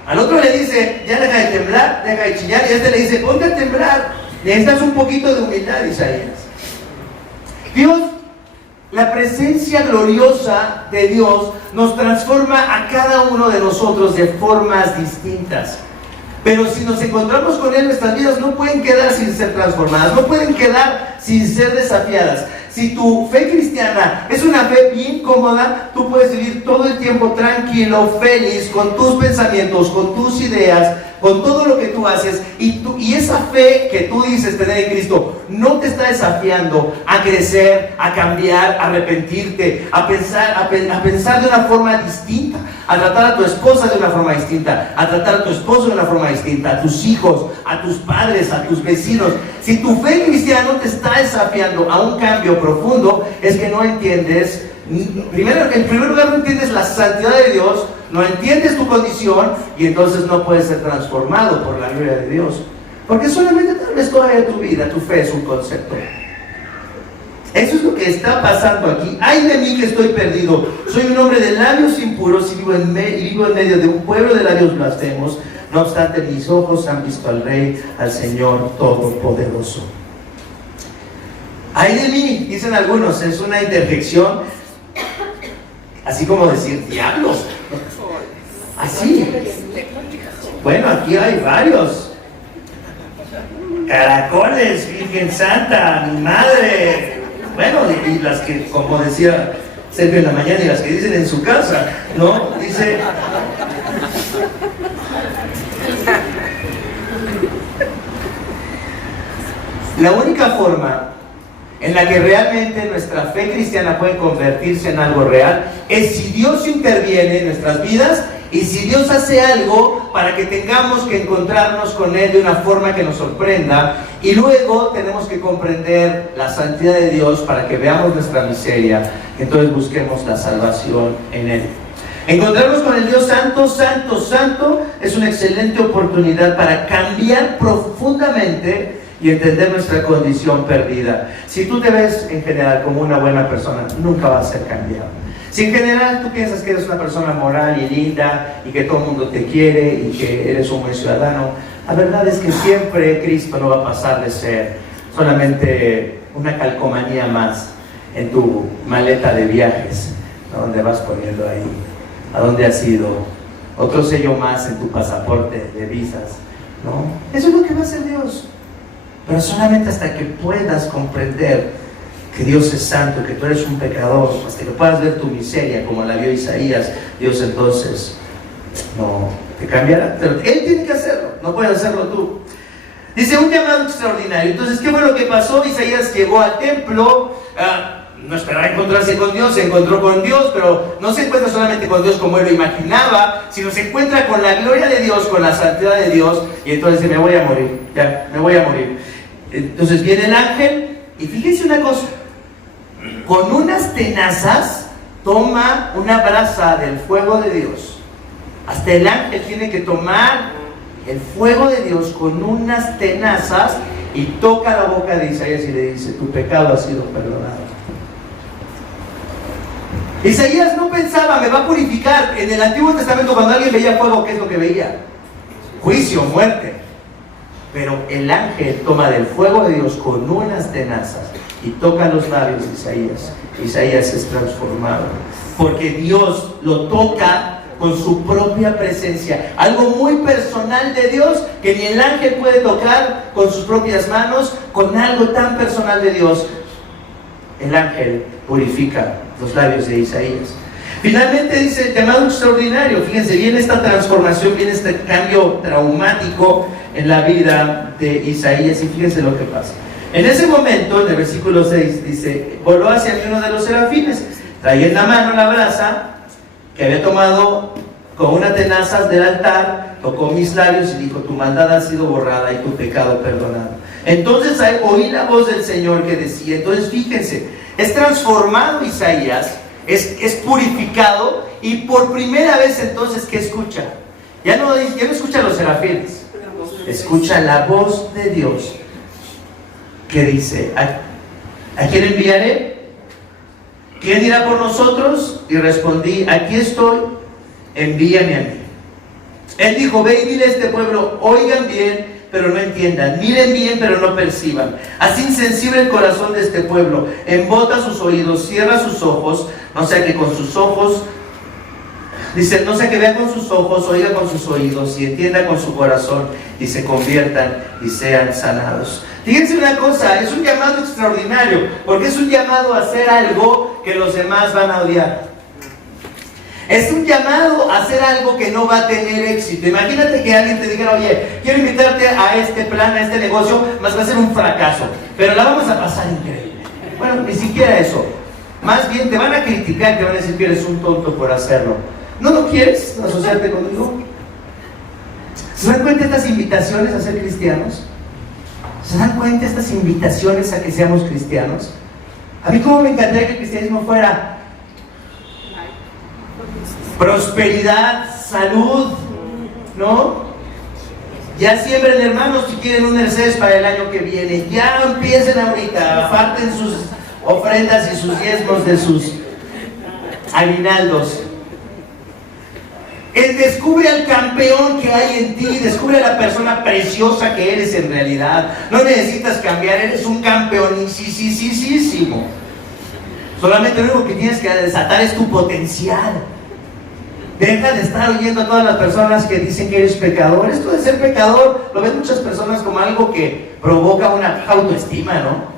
Al otro le dice, ya deja de temblar, deja de chillar, y este le dice, ponte a temblar. Necesitas un poquito de humildad, Isaías. Dios la presencia gloriosa de Dios nos transforma a cada uno de nosotros de formas distintas. Pero si nos encontramos con Él, nuestras vidas no pueden quedar sin ser transformadas, no pueden quedar sin ser desafiadas. Si tu fe cristiana es una fe bien cómoda, tú puedes vivir todo el tiempo tranquilo, feliz, con tus pensamientos, con tus ideas, con todo lo que tú haces, y esa fe que tú dices tener en Cristo no te está desafiando a crecer, a cambiar, a arrepentirte, a pensar de una forma distinta, a tratar a tu esposa de una forma distinta, a tratar a tu esposo de una forma distinta, a tus hijos, a tus padres, a tus vecinos. Si tu fe cristiana no te está desafiando a un cambio profundo, es que no entiendes, en primer lugar no entiendes la santidad de Dios, no entiendes tu condición, y entonces no puedes ser transformado por la gloria de Dios, porque solamente tal vez todavía tu vida, tu fe es un concepto. Eso es lo que está pasando aquí. ¡Ay de mí que estoy perdido! Soy un hombre de labios impuros y vivo en medio de un pueblo de labios blasfemos. No obstante, mis ojos han visto al Rey, al Señor Todopoderoso. ¡Ay de mí! Dicen algunos, es una interjección, así como decir diablos. Así. Bueno, aquí hay varios. Caracoles, Virgen Santa, mi madre. Bueno, y las que, como decía Sergio en la mañana, y las que dicen en su casa, ¿no? Dice... La única forma en la que realmente nuestra fe cristiana puede convertirse en algo real es si Dios interviene en nuestras vidas y si Dios hace algo para que tengamos que encontrarnos con Él de una forma que nos sorprenda, y luego tenemos que comprender la santidad de Dios para que veamos nuestra miseria, entonces busquemos la salvación en Él. Encontrarnos con el Dios santo, santo, santo es una excelente oportunidad para cambiar profundamente y entender nuestra condición perdida. Si tú te ves en general como una buena persona, nunca vas a ser cambiado. Si en general tú piensas que eres una persona moral y linda y que todo el mundo te quiere y que eres un buen ciudadano, la verdad es que siempre Cristo no va a pasar de ser solamente una calcomanía más en tu maleta de viajes, donde vas poniendo ahí a dónde has ido, otro sello más en tu pasaporte de visas, ¿no? Eso es lo que va a hacer Dios. Pero solamente hasta que puedas comprender que Dios es santo, que tú eres un pecador, hasta que puedas ver tu miseria como la vio Isaías, Dios entonces no te cambiará. Pero Él tiene que hacerlo, no puedes hacerlo tú. Dice, un llamado extraordinario. Entonces, ¿qué fue lo que pasó? Isaías llegó al templo, no esperaba encontrarse con Dios, se encontró con Dios, pero no se encuentra solamente con Dios como él lo imaginaba, sino se encuentra con la gloria de Dios, con la santidad de Dios, y entonces dice, me voy a morir, ya, me voy a morir. Entonces viene el ángel, y fíjense una cosa, con unas tenazas toma una brasa del fuego de Dios. Hasta el ángel tiene que tomar el fuego de Dios con unas tenazas y toca la boca de Isaías y le dice, tu pecado ha sido perdonado. Isaías no pensaba, me va a purificar. En el Antiguo Testamento, cuando alguien veía fuego, ¿qué es lo que veía? Juicio, muerte. Pero el ángel toma del fuego de Dios con unas tenazas y toca los labios de Isaías. Isaías es transformado, porque Dios lo toca con su propia presencia. Algo muy personal de Dios que ni el ángel puede tocar con sus propias manos. Con algo tan personal de Dios, el ángel purifica los labios de Isaías. Finalmente dice, llamado extraordinario. Fíjense, viene esta transformación, viene este cambio traumático en la vida de Isaías, y fíjense lo que pasa. En ese momento, en el versículo 6, dice, voló hacia mí uno de los serafines, traía en la mano la brasa que había tomado con una tenaza del altar, tocó mis labios y dijo, tu maldad ha sido borrada y tu pecado perdonado. Entonces oí la voz del Señor que decía, entonces fíjense, es transformado Isaías, es purificado, y por primera vez entonces, ¿qué escucha? Ya no escucha a los serafines, escucha la voz de Dios que dice, ¿a quién enviaré? ¿Quién irá por nosotros? Y respondí, aquí estoy, envíame a mí. Él dijo, ve y dile a este pueblo, oigan bien, pero no entiendan, miren bien, pero no perciban. Así insensible el corazón de este pueblo, embota sus oídos, cierra sus ojos, no sea que con sus ojos, dice, no sea que vea con sus ojos, oiga con sus oídos y entienda con su corazón y se conviertan y sean sanados. Fíjense una cosa, es un llamado extraordinario, porque es un llamado a hacer algo que los demás van a odiar. Es un llamado a hacer algo que no va a tener éxito. Imagínate que alguien te dijera, oye, quiero invitarte a este plan, a este negocio, más va a ser un fracaso, pero la vamos a pasar increíble. Bueno, ni siquiera eso. Más bien te van a criticar, te van a decir que eres un tonto por hacerlo. ¿No lo quieres asociarte conmigo? ¿Se dan cuenta de estas invitaciones a ser cristianos? ¿Se dan cuenta de estas invitaciones a que seamos cristianos? A mí como me encantaría que el cristianismo fuera prosperidad, salud, ¿no? Ya siembren, hermanos, si quieren un Mercedes para el año que viene. Ya empiecen ahorita, aparten sus ofrendas y sus diezmos de sus aguinaldos. Descubre al campeón que hay en ti, descubre a la persona preciosa que eres en realidad. No necesitas cambiar, eres un campeonísimo. Solamente lo único que tienes que desatar es tu potencial. Deja de estar oyendo a todas las personas que dicen que eres pecador. Esto de ser pecador lo ven muchas personas como algo que provoca una baja autoestima, ¿no?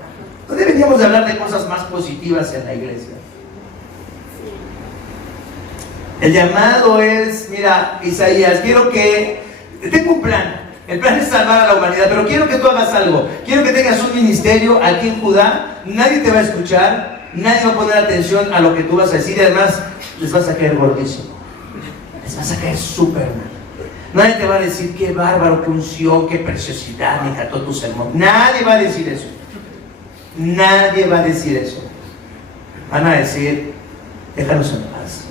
No deberíamos de hablar de cosas más positivas en la iglesia. El llamado es, mira, Isaías, tengo un plan. El plan es salvar a la humanidad, pero quiero que tú hagas algo. Quiero que tengas un ministerio aquí en Judá. Nadie te va a escuchar, nadie va a poner atención a lo que tú vas a decir. Y además, les vas a caer gordísimo. Les vas a caer súper mal. Nadie te va a decir, qué bárbaro, qué unción, qué preciosidad, me encantó tu sermón. Nadie va a decir eso. Nadie va a decir eso. Van a decir, déjanos en paz.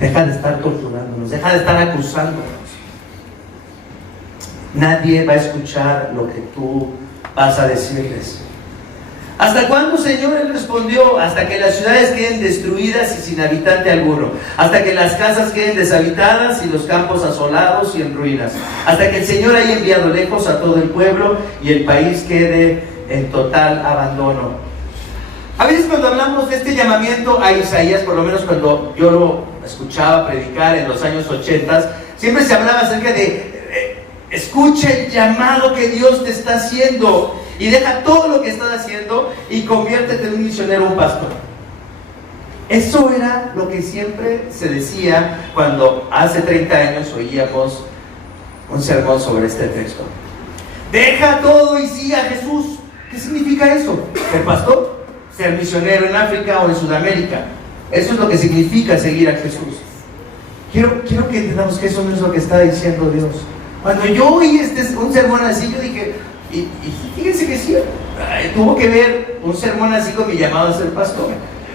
Deja de estar torturándonos, deja de estar acusándonos. Nadie va a escuchar lo que tú vas a decirles. ¿Hasta cuándo, Señor? Él respondió, hasta que las ciudades queden destruidas y sin habitante alguno, hasta que las casas queden deshabitadas y los campos asolados y en ruinas, hasta que el Señor haya enviado lejos a todo el pueblo y el país quede en total abandono. A veces cuando hablamos de este llamamiento a Isaías, por lo menos cuando yo lo escuchaba predicar en los años 80, siempre se hablaba acerca de escucha el llamado que Dios te está haciendo y deja todo lo que estás haciendo y conviértete en un misionero o un pastor. Eso era lo que siempre se decía cuando hace 30 años oíamos un sermón sobre este texto. Deja todo y sigue a Jesús. ¿Qué significa eso? ¿Ser pastor? ¿Ser misionero en África o en Sudamérica? Eso es lo que significa seguir a Jesús. Quiero que entendamos que eso no es lo que está diciendo Dios. Cuando yo oí un sermón así, yo dije, y fíjense que sí, tuvo que ver un sermón así con mi llamado a ser pastor.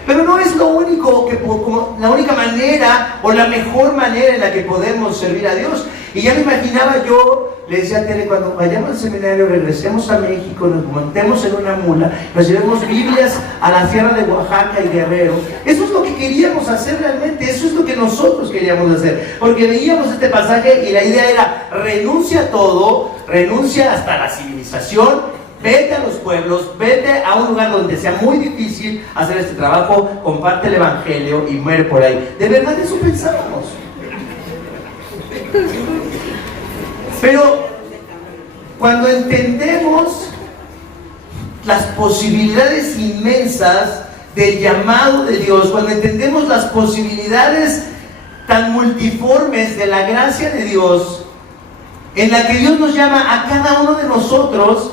Pero no es lo único, como la única manera o la mejor manera en la que podemos servir a Dios. Y ya me imaginaba yo, le decía a Tere, cuando vayamos al seminario, regresemos a México, nos montemos en una mula, nos llevemos Biblias a la sierra de Oaxaca y Guerrero. Eso es lo que queríamos hacer realmente, eso es lo que nosotros queríamos hacer. Porque veíamos este pasaje y la idea era, renuncia a todo, renuncia hasta la civilización, vete a los pueblos, vete a un lugar donde sea muy difícil hacer este trabajo, comparte el evangelio y muere por ahí. De verdad eso pensábamos. Pero cuando entendemos las posibilidades inmensas del llamado de Dios, cuando entendemos las posibilidades tan multiformes de la gracia de Dios, en la que Dios nos llama a cada uno de nosotros,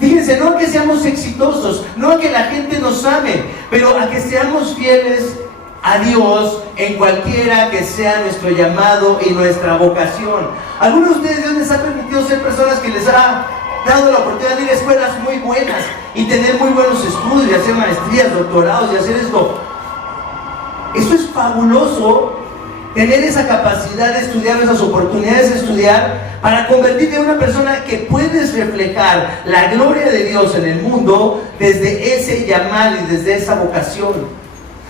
fíjense, no a que seamos exitosos, no a que la gente nos ame, pero a que seamos fieles a Dios en cualquiera que sea nuestro llamado y nuestra vocación. Algunos de ustedes, Dios les ha permitido ser personas que les ha dado la oportunidad de ir a escuelas muy buenas y tener muy buenos estudios y hacer maestrías, doctorados y hacer esto. Eso es fabuloso, tener esa capacidad de estudiar, esas oportunidades de estudiar para convertirte en una persona que puedes reflejar la gloria de Dios en el mundo desde ese llamado y desde esa vocación.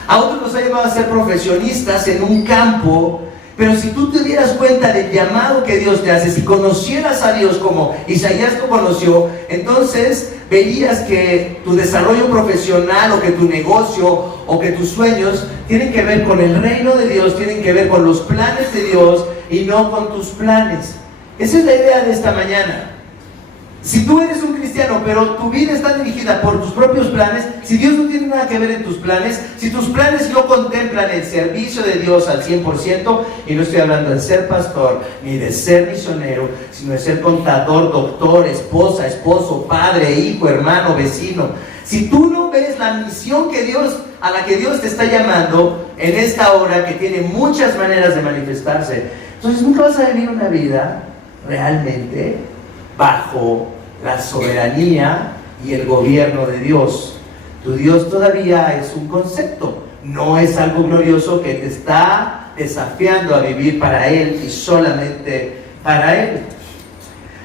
A otros nos ha llevado a ser profesionistas en un campo, Pero si tú te dieras cuenta del llamado que Dios te hace, si conocieras a Dios como Isaías lo conoció, entonces verías que tu desarrollo profesional o que tu negocio o que tus sueños tienen que ver con el reino de Dios, tienen que ver con los planes de Dios y no con tus planes. Esa es la idea de esta mañana. Si tú eres un cristiano, pero tu vida está dirigida por tus propios planes, si Dios no tiene nada que ver en tus planes, si tus planes no contemplan el servicio de Dios al 100%, y no estoy hablando de ser pastor, ni de ser misionero, sino de ser contador, doctor, esposa, esposo, padre, hijo, hermano, vecino. Si tú no ves la misión a la que Dios te está llamando en esta hora, que tiene muchas maneras de manifestarse, entonces nunca vas a vivir una vida realmente bajo la soberanía y el gobierno de Dios. Tu Dios todavía es un concepto, no es algo glorioso que te está desafiando a vivir para Él y solamente para Él.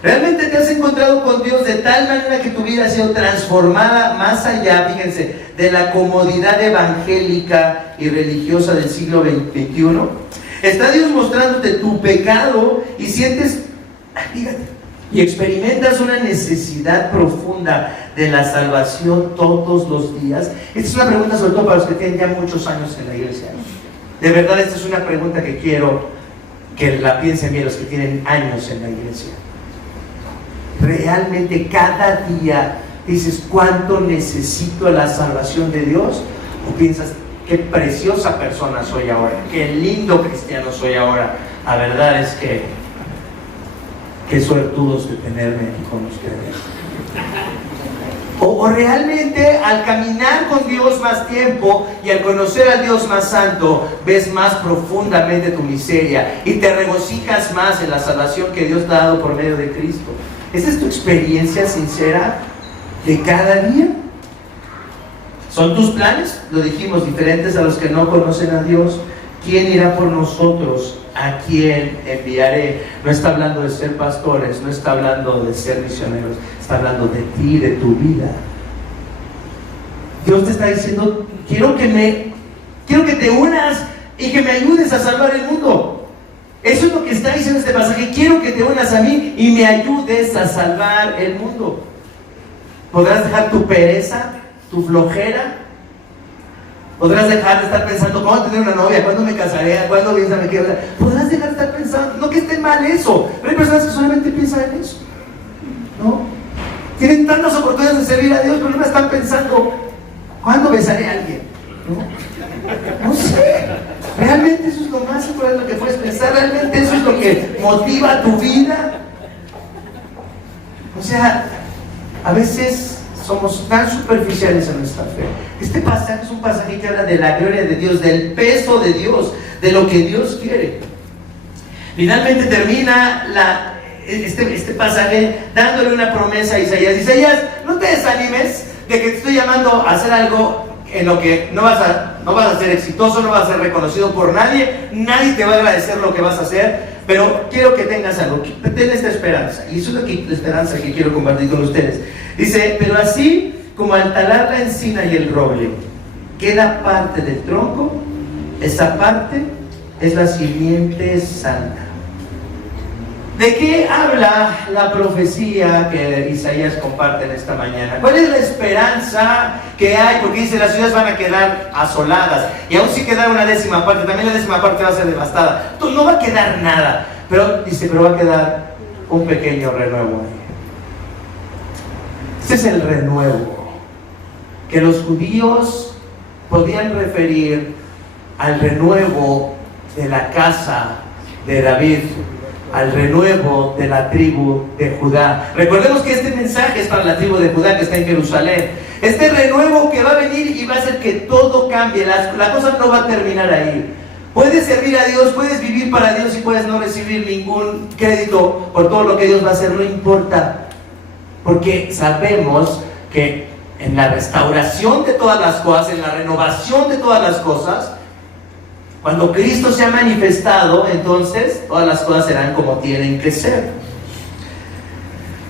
Realmente te has encontrado con Dios de tal manera que tu vida ha sido transformada más allá, fíjense, de la comodidad evangélica y religiosa del siglo XXI. Está Dios mostrándote tu pecado y sientes, fíjate, y experimentas una necesidad profunda de la salvación todos los días. Esta es una pregunta sobre todo para los que tienen ya muchos años en la iglesia. De verdad, esta es una pregunta que quiero que la piensen bien los que tienen años en la iglesia. ¿Realmente cada día dices cuánto necesito la salvación de Dios? ¿O piensas qué preciosa persona soy ahora, qué lindo cristiano soy ahora? La verdad es que qué suertudos de tenerme aquí con ustedes. O realmente al caminar con Dios más tiempo y al conocer a Dios más santo, ves más profundamente tu miseria y te regocijas más en la salvación que Dios te ha dado por medio de Cristo. ¿Esa es tu experiencia sincera de cada día? ¿Son tus planes? Lo dijimos, diferentes a los que no conocen a Dios. ¿Quién irá por nosotros? ¿A quién enviaré? No está hablando de ser pastores, no está hablando de ser misioneros, está hablando de ti, de tu vida. Dios te está diciendo, quiero que te unas y que me ayudes a salvar el mundo. Eso es lo que está diciendo este pasaje. Quiero que te unas a mí y me ayudes a salvar el mundo. ¿Podrás dejar tu pereza, tu flojera? Podrás dejar de estar pensando, ¿cuándo tener una novia? ¿Cuándo me casaré? ¿Cuándo piensa me quiero? Podrás dejar de estar pensando, no que esté mal eso, pero hay personas que solamente piensan en eso, ¿no? Tienen tantas oportunidades de servir a Dios, pero no están pensando, ¿cuándo besaré a alguien? No sé, realmente eso es lo más importante, lo que puedes pensar, realmente eso es lo que motiva tu vida. O sea, a veces somos tan superficiales en nuestra fe. Este pasaje es un pasaje que habla de la gloria de Dios, del peso de Dios, de lo que Dios quiere. Finalmente termina este pasaje dándole una promesa a Isaías. Isaías, no te desanimes de que te estoy llamando a hacer algo en lo que no vas a ser exitoso, no vas a ser reconocido por nadie, nadie te va a agradecer lo que vas a hacer, pero quiero que tengas algo, ten esta esperanza, y eso es la esperanza que quiero compartir con ustedes. Dice, pero así como al talar la encina y el roble queda parte del tronco, esa parte es la simiente santa. ¿De qué habla la profecía que Isaías comparte en esta mañana? ¿Cuál es la esperanza que hay? Porque dice, las ciudades van a quedar asoladas, y aún si quedara una décima parte, también la décima parte va a ser devastada. Entonces, no va a quedar nada, pero dice, pero va a quedar un pequeño renuevo ahí. Este es el renuevo que los judíos podían referir al renuevo de la casa de David, al renuevo de la tribu de Judá. Recordemos que este mensaje es para la tribu de Judá que está en Jerusalén. Este renuevo que va a venir y va a hacer que todo cambie. La cosa no va a terminar ahí. Puedes servir a Dios, puedes vivir para Dios y puedes no recibir ningún crédito por todo lo que Dios va a hacer, no importa. Porque sabemos que en la restauración de todas las cosas, en la renovación de todas las cosas, cuando Cristo se ha manifestado, entonces todas las cosas serán como tienen que ser.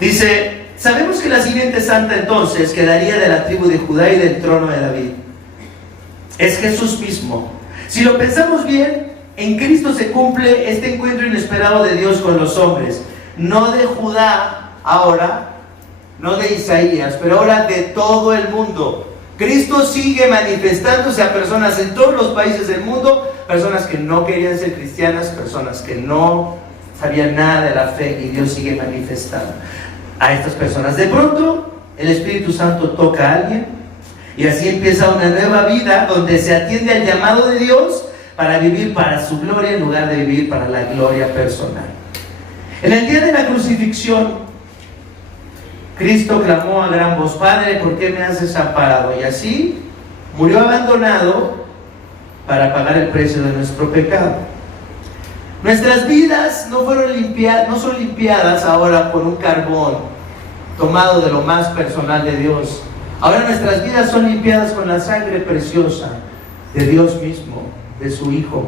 Dice, sabemos que la simiente santa entonces quedaría de la tribu de Judá y del trono de David. Es Jesús mismo. Si lo pensamos bien, En Cristo se cumple este encuentro inesperado de Dios con los hombres, no de Judá ahora, no de Isaías, pero ahora de todo el mundo. Cristo sigue manifestándose a personas en todos los países del mundo, personas que no querían ser cristianas, personas que no sabían nada de la fe, y Dios sigue manifestando a estas personas. De pronto, el Espíritu Santo toca a alguien, y así empieza una nueva vida donde se atiende al llamado de Dios para vivir para su gloria en lugar de vivir para la gloria personal. En el día de la crucifixión, Cristo clamó a gran voz: Padre, ¿por qué me has desamparado? Y así murió abandonado para pagar el precio de nuestro pecado. Nuestras vidas no son limpiadas ahora por un carbón tomado de lo más personal de Dios. Ahora nuestras vidas son limpiadas con la sangre preciosa de Dios mismo, de su Hijo.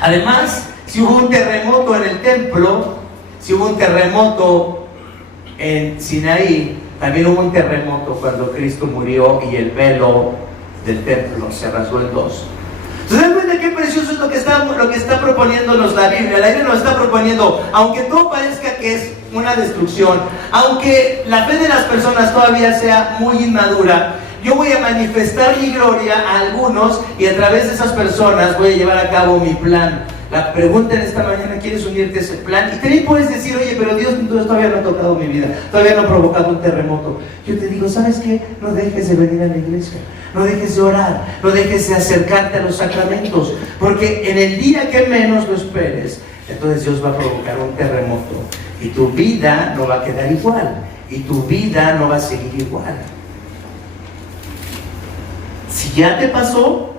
Además, si hubo un terremoto en el templo, si hubo un terremoto en Sinaí, también hubo un terremoto cuando Cristo murió y el velo del templo se rasgó en dos. ¿Se dan cuenta qué precioso es lo que está proponiéndonos la Biblia? La Biblia nos está proponiendo, aunque todo parezca que es una destrucción, aunque la fe de las personas todavía sea muy inmadura, yo voy a manifestar mi gloria a algunos, y a través de esas personas voy a llevar a cabo mi plan. La pregunta en esta mañana: ¿quieres unirte a ese plan? Y también puedes decir: oye, pero Dios todavía no ha tocado mi vida, todavía no ha provocado un terremoto. Yo te digo: ¿sabes qué? No dejes de venir a la iglesia, no dejes de orar, no dejes de acercarte a los sacramentos, porque en el día que menos lo esperes, entonces Dios va a provocar un terremoto, y tu vida no va a quedar igual, y tu vida no va a seguir igual. Si ya te pasó,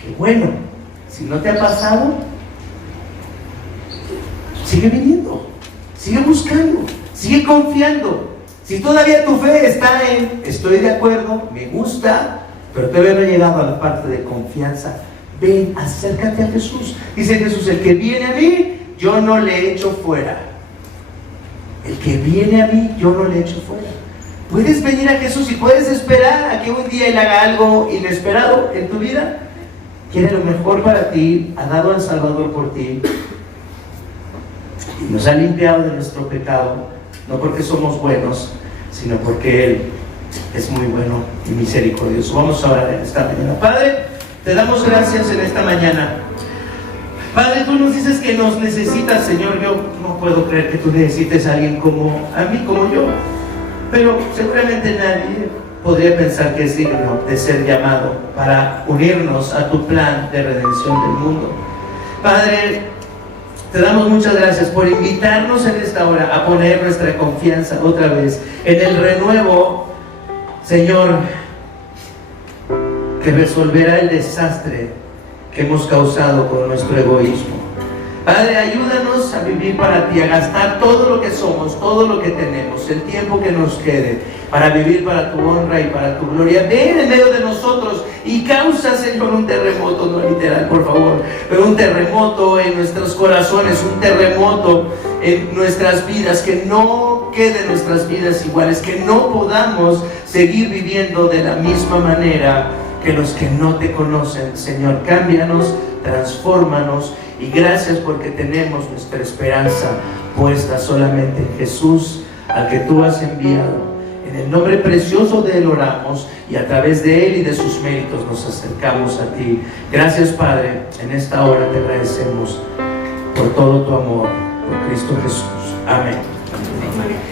qué bueno. Si no te ha pasado, sigue viniendo, sigue buscando, sigue confiando. Si todavía tu fe está en estoy de acuerdo, me gusta, pero todavía no he llegado a la parte de confianza, ven, acércate a Jesús. Dice Jesús: el que viene a mí, yo no le echo fuera. El que viene a mí, yo no le echo fuera. Puedes venir a Jesús y puedes esperar a que un día Él haga algo inesperado en tu vida. Quiere lo mejor para ti, ha dado al Salvador por ti, y nos ha limpiado de nuestro pecado, no porque somos buenos, sino porque Él es muy bueno y misericordioso. Vamos a orar en esta mañana. Padre, te damos gracias en esta mañana. Padre, tú nos dices que nos necesitas, Señor. Yo no puedo creer que tú necesites a alguien como a mí, como yo, pero seguramente nadie podría pensar que es digno de ser llamado para unirnos a tu plan de redención del mundo. Padre, te damos muchas gracias por invitarnos en esta hora a poner nuestra confianza otra vez en el renuevo, Señor, que resolverá el desastre que hemos causado con nuestro egoísmo. Padre, ayúdanos a vivir para ti, a gastar todo lo que somos, todo lo que tenemos, el tiempo que nos quede, para vivir para tu honra y para tu gloria. Ven en medio de nosotros y causa, Señor, un terremoto, no literal, por favor, pero un terremoto en nuestros corazones, un terremoto en nuestras vidas, que no queden nuestras vidas iguales, que no podamos seguir viviendo de la misma manera que los que no te conocen. Señor, cámbianos, transfórmanos, y gracias porque tenemos nuestra esperanza puesta solamente en Jesús, al que tú has enviado. En el nombre precioso de Él oramos, y a través de Él y de sus méritos nos acercamos a ti. Gracias, Padre. En esta hora te agradecemos por todo tu amor, por Cristo Jesús. Amén. Amén.